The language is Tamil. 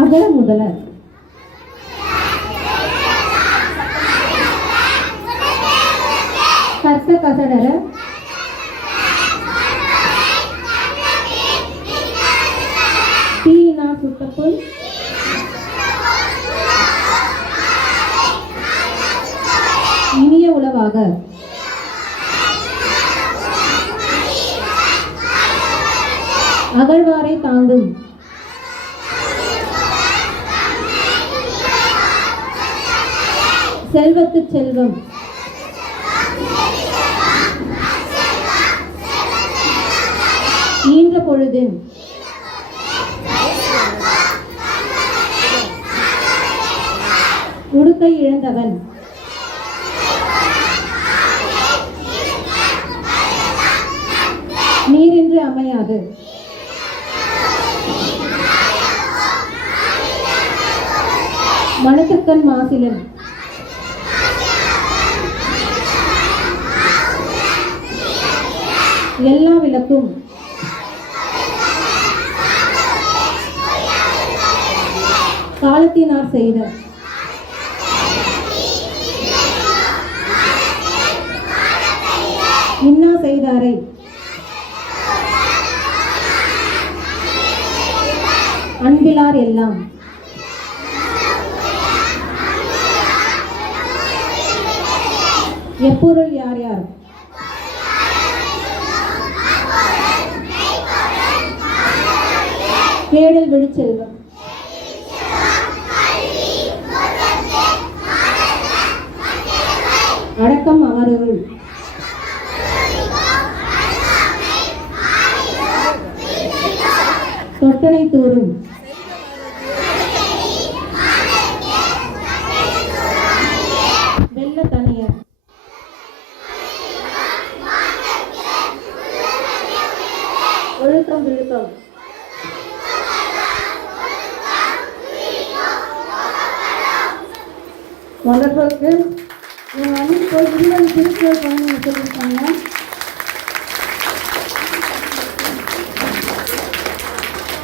அகர முதல கற்க கசடர தீயினா சுட்டப்புல் இனிய உளவாக அகழ்வாரை தாங்கும் செல்வத்து செல்வம் ஈன்ற பொழுதின் உடுக்கை இழந்தவன் நீரின்றி அமையாது மணத்துக்கண் மாசிலன் எல்லா விளக்கும் காலத்தினார் செய்த இன்னா செய்தாரை அன்பிலார் எல்லாம் எப்பொருள் யார் யார் கேடல் விழுச்செல்வம் அடக்கம் அமருள் தொட்டனை தூரும் வெள்ள தனியர் ஒழுக்கம் விழுக்கம் wonderful kids. You want to go to the